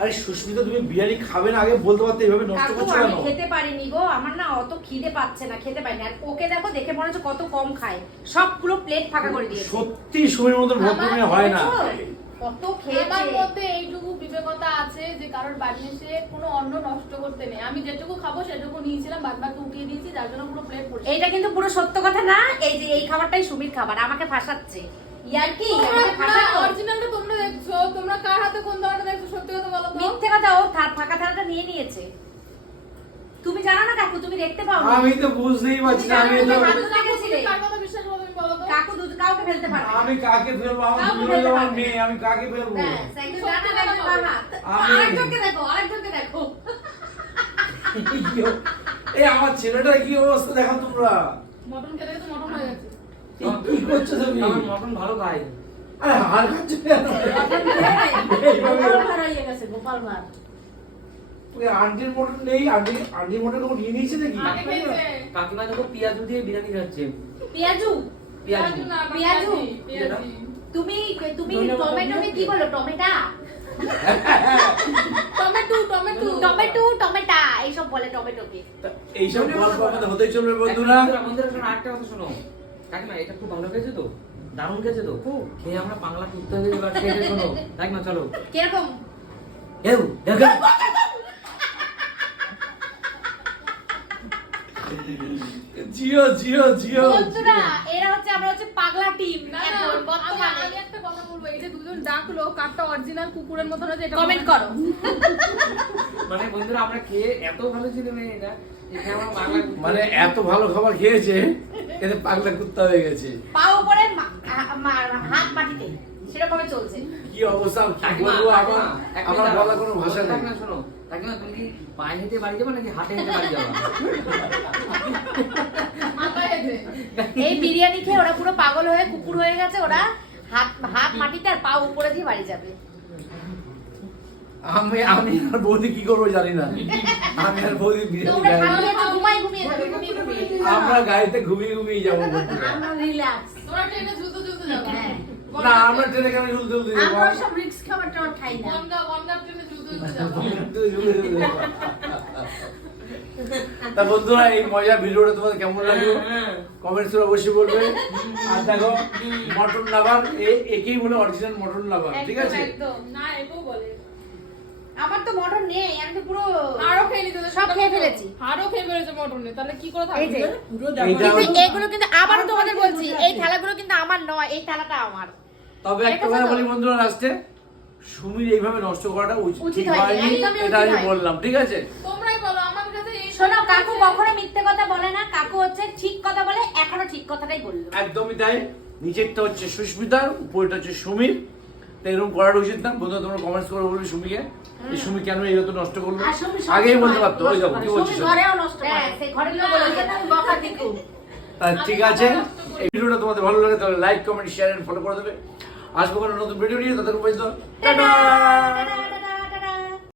আরে সুস্মিতা তুমি বিরিয়ানি খাবে না? আগে বলতে পারতে এইভাবে নষ্ট করছ কেন? খেতে পারিনি গো। আমার না অত খিদে পাচ্ছে না খেতে পারিনি। আর ওকে দেখো দেখে মনে হচ্ছে কত কম খায়। সবগুলো প্লেট ফাঁকা করে দিয়েছে। সত্যি মতন হয় না? কত আমার মধ্যে এইটুকু বিবেকতা আছে যে কারোর বাড়ি এসে কোনো অন্ন নষ্ট করতে নেই। আমি যেটুকু খাব সেটুকু নিয়েছিলাম বাদ বাকি উঠিয়ে দিয়েছি যার জন্য পুরো প্লেট পড়ছে। এইটা কিন্তু পুরো সত্য কথা না। এই যে এই খাবারটাই সুমির খাবার আমাকে ফাঁসাচ্ছে। ইয়ার কি আমাকে ফাঁসাতো? অরিজিনালটা তোমরা দেখছ তোমরা কার হাতে কোন দেখছ সত্যি কথা বলো মিথ্যে কথা ও ফাঁকা থালাটা নিয়ে নিয়েছে। তুমি জানো না কাকু তুমি দেখতে পাও আমি তো বুঝতেই পারছি না আমি তো হাত ধুতে গেছিলে? কার কথা বিশ্বাস করো তুমি বলো কাকু দুধ কাউকে ফেলতে পারবে আমি কাকে ফেলব? আমার কাউকে আমার মেয়ে আমি কাকে ফেলব? আমি- আরেকজনকে দেখো আরেকজনকে দেখো। এই আমার ছেলেটার কি অবস্থা দেখো তোমরা। মটন খেতে মটন হয়ে গেছে। কি করছ তুমি আমার মটন ভালো খাই আরে হার খাচ্ছ কেন? এইভাবে- ওই আন্টির মটন নেই আন্টি আন্টির মটন কোনো নিয়ে নিয়েছে নাকি? কাকিমা যখন পেঁয়াজু দিয়ে বিরিয়ানি খাচ্ছে। পিয়াজু? পেঁয়াজু। পেঁয়াজু না পেঁয়াজু। পেঁয়াজি পেঁয়াজি। তুমি তুমি ধন্যবাদ। কি বলো tomato? Tomato tomato. Tomato tomato এইসব বলে টমেটোকে। এইসব গল্প আমাদের হতেই চলবে বন্ধুরা। বন্ধুরা বন্ধুরা আরেকটা কথা শোনো। কাকিমা এটা খুব ভালো খেয়েছে তো? দারুণ খেয়েছে তো? খেয়ে আমরা বাংলা টুকতে হবে এবার খেয়ে শোনো কাকিমা চলো। কীরকম? এউ দেখো জিও জিও জিও। বন্ধুরা এরা হচ্ছে আমরা হচ্ছে পাগলা টিম। না না এখন আমি বর্তমানে আমি একটা কথা বলব এই যে দুজন ডাকলো কারটা অরিজিনাল কুকুরের হয়েছে এটা কমেন্ট করো। মানে বন্ধুরা আমরা খেয়ে এত ভালো ছিল টুকতে মানে এত ভালো খাবার খেয়েছে। এতে পাগলা কুত্তা হয়ে গেছে। পা উপরে হাত মাটিতে। সেরকম ভাবে চলছে। কি অবস্থা? কি বলব? আমার আমার বলার কোনো ভাষা নেই। শোনো। কাকিমা তুমি কি পায়ে হেঁটে বাড়ি যাবে নাকি হাতে হেঁটে বাড়ি যাবে? এই বিরিয়ানি খেয়ে ওরা পুরো পাগল হয়ে কুকুর হয়ে গেছে। ওরা হাত হাত মাটিতে আর পা উপরে দিয়ে বাড়ি যাবে। আমি আমি আর বৌদি কি করব জানি না। আমি আর বৌদি বিরিয়ানি তোমরা খাই খালি একটু ঘুমাই ঘুমিয়ে যাবে ঘুমিয়ে ঘুমিয়ে আমরা গাড়িতে ঘুমিয়ে ঘুমিয়ে যাব আমরা রিল্যাক্স তোমরা ট্রেনে যাবে। হ্যাঁ। না আমরা ট্রেনে কেন যাব? আমরা সব খাবার টাবার খাই না। ট্রেনে যাবে। তা বন্ধুরা এই মজার ভিডিওটা তোমাদের কেমন লাগল? হ্যাঁ। কমেন্টস অবশ্যই বলবে। আর দেখো মটন লাভার একেই বলে অরিজিনাল মটন লাভার ঠিক আছে? না একেও বলে। আমার তো মটন নেই আমি তো পুরো আরও খেয়ে নিতে সব খেয়ে ফেলেছি। আরও খেয়ে ফেলেছে মটনে তাহলে কি করে থাকবে? কিন্তু এগুলো কিন্তু আবারও তোমাদের বলছি এই থালাগুলো কিন্তু আমার নয় এই থালাটা আমার। তবে একটা কথা বলি বন্ধুরা লাস্টে সুমির এইভাবে নষ্ট করাটা উচিত। হয়নি, এটা আমি বললাম ঠিক আছে? তোমরাই বলো আমার কাছে এই শোনো কাকু কখনো মিথ্যে কথা বলে না কাকু হচ্ছে ঠিক কথা বলে এখনও ঠিক কথাটাই বলল। একদমই তাই নিচেরটা হচ্ছে সুস্মিতার উপরটা হচ্ছে সুমির। তো এরকম করাটা উচিত না। বন্ধু তোমরা কমেন্টস করে বলবে সুমিকে। এই সুমি কেন তো নষ্ট করল? আগেই বলতে পারতো। ওই যাব কি বলছিস। হ্যাঁ ঠিক আছে। এই ভিডিওটা তোমাদের ভালো লাগে তাহলে like comment share and follow করে দেবে। আসব কোনো নতুন ভিডিও নিয়ে তাদের পর্যন্ত টাটা।